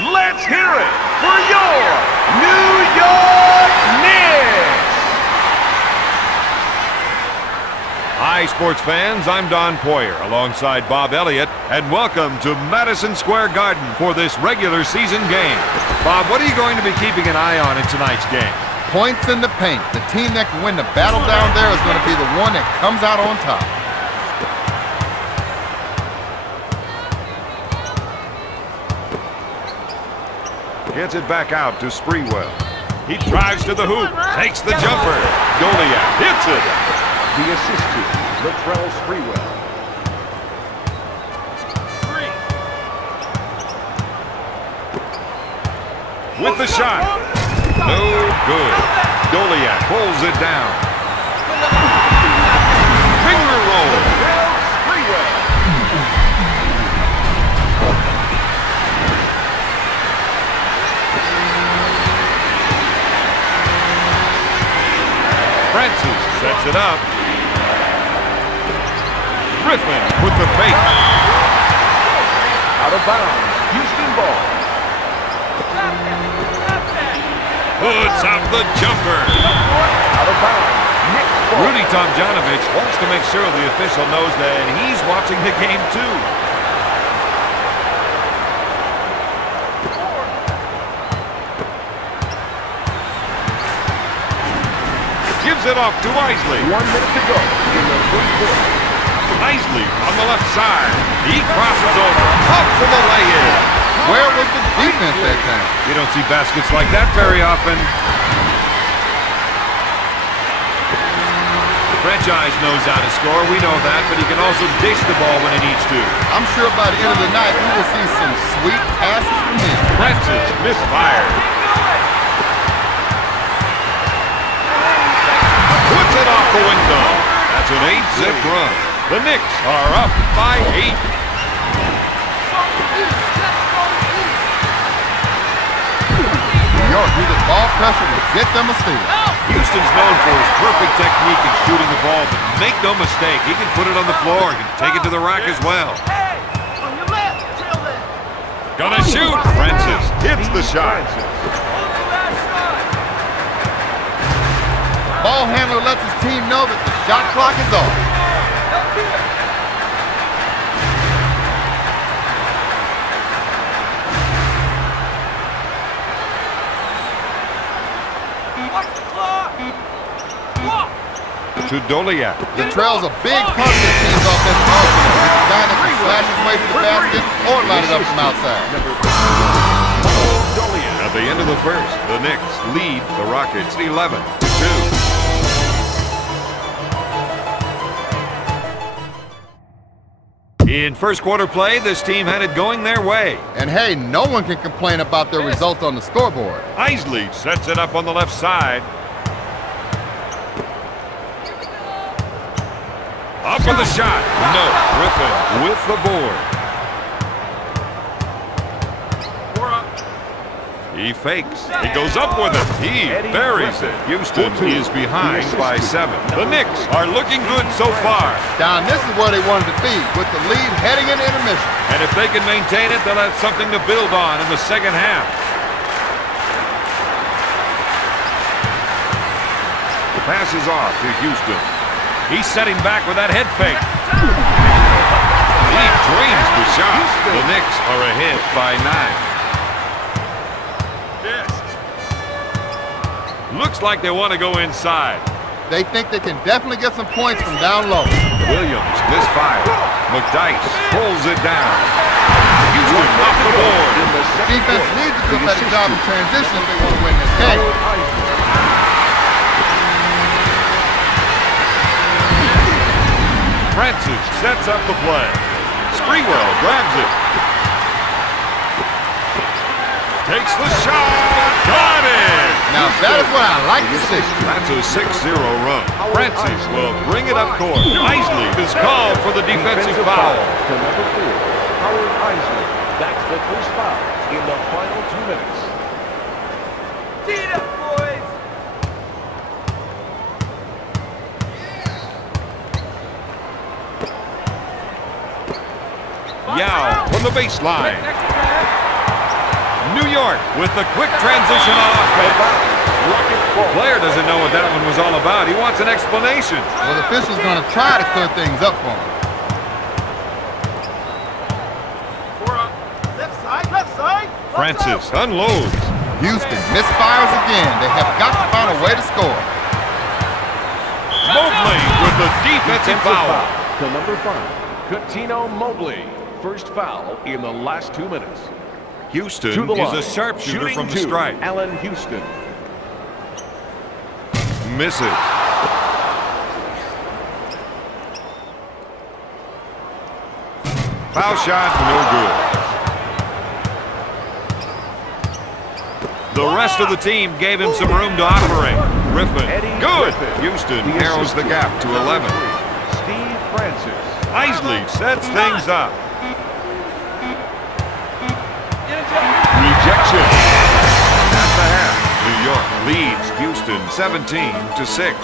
Let's hear it for your New York Knicks! Hi, sports fans. I'm Don Poyer alongside Bob Elliott, and welcome to Madison Square Garden for this regular season game. Bob, what are you going to be keeping an eye on in tonight's game? Points in the paint. The team that can win the battle down there is going to be the one that comes out on top. Gets it back out to Sprewell. He drives to the hoop, takes the jumper. Goliath hits it. The assist to Latrell Sprewell. With the shot. No good. Goliath pulls it down. Finger roll. Sprewell. Francis sets it up. Griffin with the fake. Out of bounds. Houston ball. Puts up the jumper. Out of bounds. Knicks ball. Rudy Tomjanovich wants to make sure the official knows that he's watching the game too. Gives it off to Isley. 1 minute to go in the first quarter. Isley on the left side. He crosses over. Up for the lay-in. Where was the defense that time? You don't see baskets like that very often. The franchise knows how to score. We know that, but he can also dish the ball when he needs to. I'm sure by the end of the night we will see some sweet passes from him. Francis misfired. Puts it off the window. That's an 8-zip run. The Knicks are up by 8. New York needed ball pressure to get them a steal. Houston's known for his perfect technique in shooting the ball, but make no mistake, he can put it on the floor. He can take it to the rack as well. Gonna shoot. Francis hits the shot. Ball handler lets his team know that the shot clock is off. To Goliath. Latrell's a big part of the team's offensive arsenal. He's the guy that can slash his way to the basket or line it up from outside. At the end of the first, the Knicks lead the Rockets 11-2. In first quarter play, this team had it going their way. And hey, no one can complain about their result on the scoreboard. Isley sets it up on the left side. Up with the shot. No. Griffin with the board. He fakes. He goes up with it. He buries it. Houston is behind by 7. The Knicks are looking good so far. Don, this is where they wanted to be, with the lead heading into intermission. And if they can maintain it, they'll have something to build on in the second half. The pass is off to Houston. He's setting back with that head fake. He drains the shot. The Knicks are ahead by 9. Looks like they want to go inside. They think they can definitely get some points from down low. Williams misfired. McDyess pulls it down. Houston off the board. Defense needs to do a better job in transition if they want to win this game. Francis sets up the play. Sprewell grabs it. Takes the shot. Got it. Now that is what I like to see. That's a 6-0 run. Francis will bring it up court. Isley is called for the defensive foul. To number 4, Howard Isley. That's the first foul in the final 2 minutes. Get up, boys! Yao from the baseline. York with the quick transition on offense. Rocket ball. Player doesn't know what that one was all about. He wants an explanation. Well, the official's going to try to clear things up for him. Left side. Francis unloads. Houston misfires again. They have got to find a way to score. Mobley with the defensive foul. To number 5, Coutinho Mobley. First foul in the last 2 minutes. Houston To the line. is a sharpshooter Shooting from the 2, stripe. Allen Houston. Misses. Foul shot, no good. The rest of the team gave him some room to operate. Griffin, good. Houston narrows the gap to 11. Steve Francis. Isley sets things up. Rejection. At the half, New York leads Houston 17-6.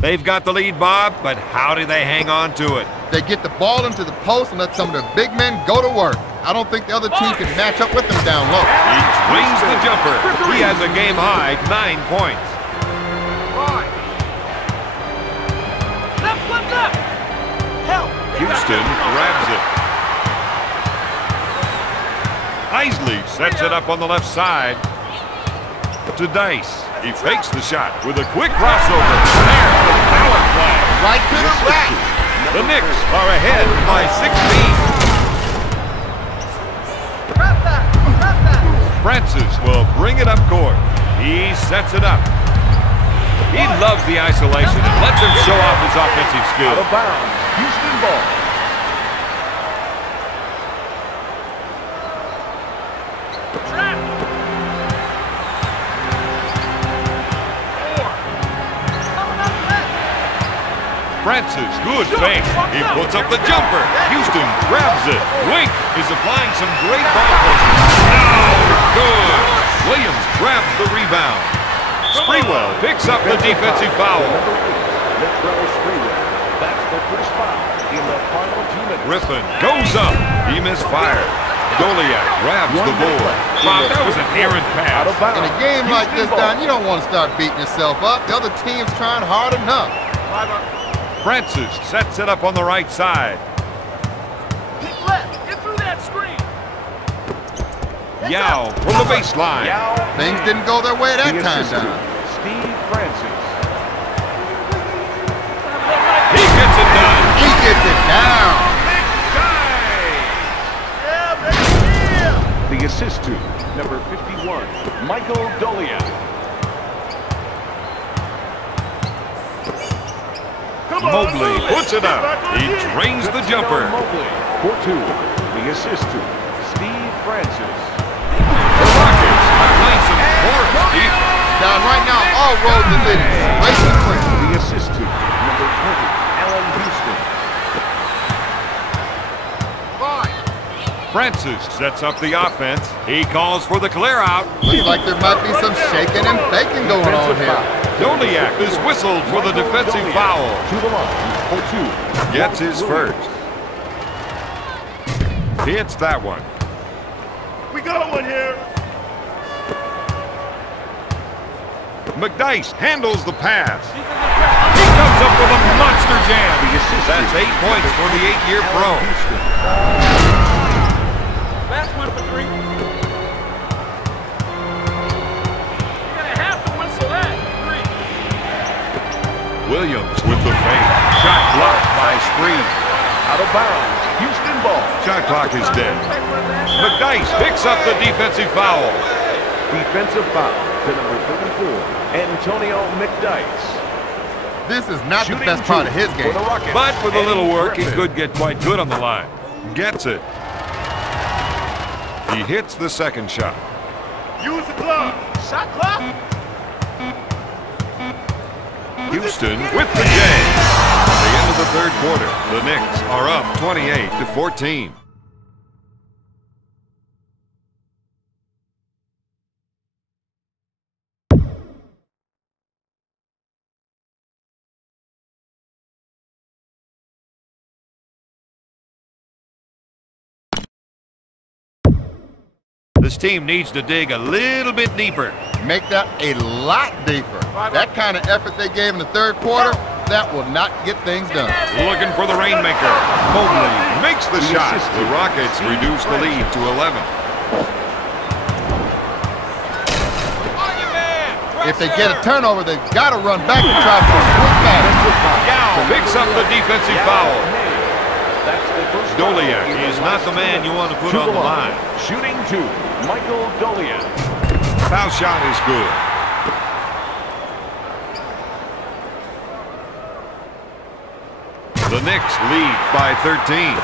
They've got the lead, Bob, but how do they hang on to it? They get the ball into the post and let some of their big men go to work. I don't think the other team can match up with them down low. He swings the jumper. He has a game-high 9 points. Left. Help. Houston grabs it. Isley sets it up on the left side to Dice. He fakes the shot with a quick crossover. There's the power play. Right to the rack. The Knicks are ahead by 16. Grab that. Francis will bring it up court. He sets it up. He loves the isolation and lets him show off his offensive Out skill. of bounds. Houston ball. Francis, good fake. He puts up the jumper. Houston grabs it. Wink is applying some great ball pressure. No, good. Williams grabs the rebound. Sprewell picks up the defensive foul. That's the first foul in the final 2 minutes. Griffin goes up. He misfired. Goliath grabs the board. Bob, that was an errant Out of pass. bounds. In a game like this, Houston ball. Don, you don't want to start beating yourself up. The other team's trying hard enough. Francis sets it up on the right side. Left. Get through that screen. Yao from the baseline. Yao. Things didn't go their way that The time, assistant, Don. Steve Francis. He gets it done. He gets it down. The assist to number 51, Michael Dolia. Mobley puts it up. He drains the jumper. Mobley for 2. The assist to Steve Francis. The Rockets are playing some horrible defense. Don, right now, all roads are leading straight to free. The assist to number 20, Allen Houston. Francis sets up the offense. He calls for the clear out. Looks like there might be some shaking and baking going on Defensive here. foul. Doliak is whistled for the defensive Doliak foul. To the line for 2. Gets his first. Hits that one. We got one here. McDice handles the pass. He comes up with a monster jam. That's 8 points for the 8-year pro. Allen Houston. Last one for 3. You're gonna have to whistle that. 3. Williams with the fake. Shot blocked by Spree. Out of bounds. Houston ball. Shot clock is dead. McDice picks up the defensive foul. Defensive foul to number 34, Antonio McDice. This is not the Shooting best part of 2 his for game. the Rockets. But with a little work, he Griffin. could get quite good on the line. Gets it. He hits the second shot. Use the glove. Shot clock. Houston with the J. At the end of the third quarter, the Knicks are up 28-14. This team needs to dig a little bit deeper. Make that a lot deeper. That kind of effort they gave in the third quarter, that will not get things done. Looking for the rainmaker. Mobley makes the shot. The Rockets reduce the lead to 11. If they get a turnover, they've got to run back and try for a quick pass. Yao picks up the defensive foul. Doliak is not the man you want to put on the line. Shooting 2, Michael Doliak. Foul shot is good. The Knicks lead by 13.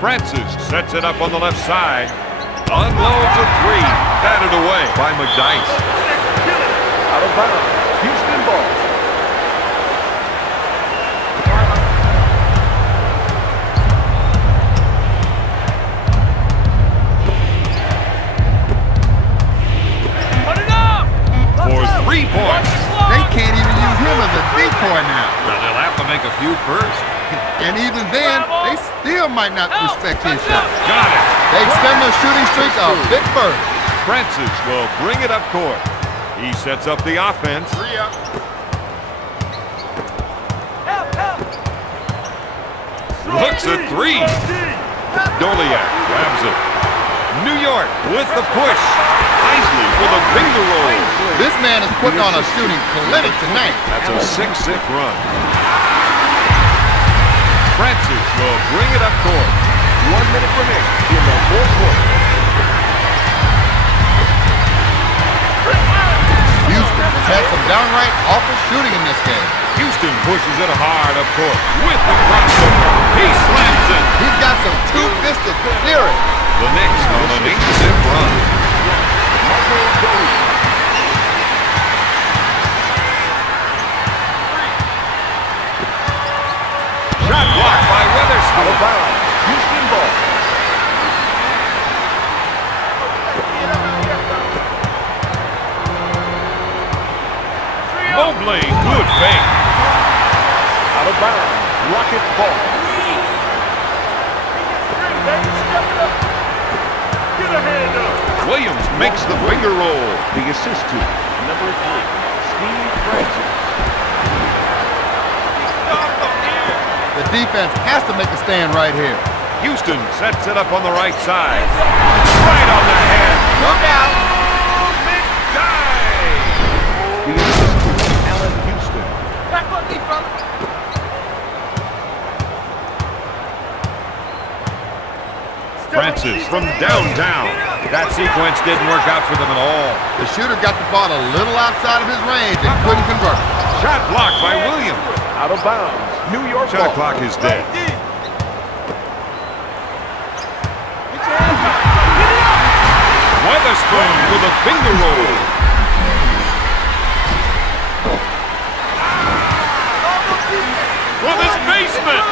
Francis sets it up on the left side. Unloads a three. Batted away by McDyess. Out of bounds. Houston ball. Put it up! For 3 points. They can't even use him as a decoy now. Well, they'll have to make a few first. And even then, they still might not respect his shot. Got it. They extend their shooting streak a bit further. Francis will bring it up court. He sets up the offense. Looks at 3. Doliak grabs it. New York with the push. Isley for the finger roll. This man is putting on a shooting clinic tonight. That's a 6-zip run. Francis will bring it up court. 1 minute remaining in the fourth quarter. Houston has had some downright awful shooting in this game. Houston pushes it hard up court with the crossover. He slams it. He's got some two-fisted fury. The Knicks on an 8-zip run. Michael Doliak. Shot blocked by Out of Weatherspoon. bounds. Houston ball. Mobley, good fake. Out of bounds. Rocket ball. Get a hand up! Williams makes the finger roll. The assist to number 3, Steve Francis. The defense has to make a stand right here. Houston sets it up on the right side. Right on the head. Look out! McDyess. The assist to Allen Houston. Back on me, brother! Francis from downtown. That sequence didn't work out for them at all. The shooter got the ball a little outside of his range and couldn't convert. Shot blocked by Williams. Out of bounds. New York Shot ball. clock is dead. Weatherspoon with a finger roll. For this basement.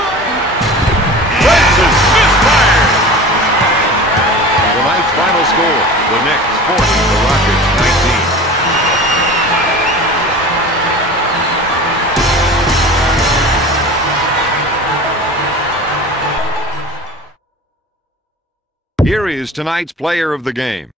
Francis misfired. Tonight's final score, the Knicks 40, the Rockets 19. Here is tonight's player of the game.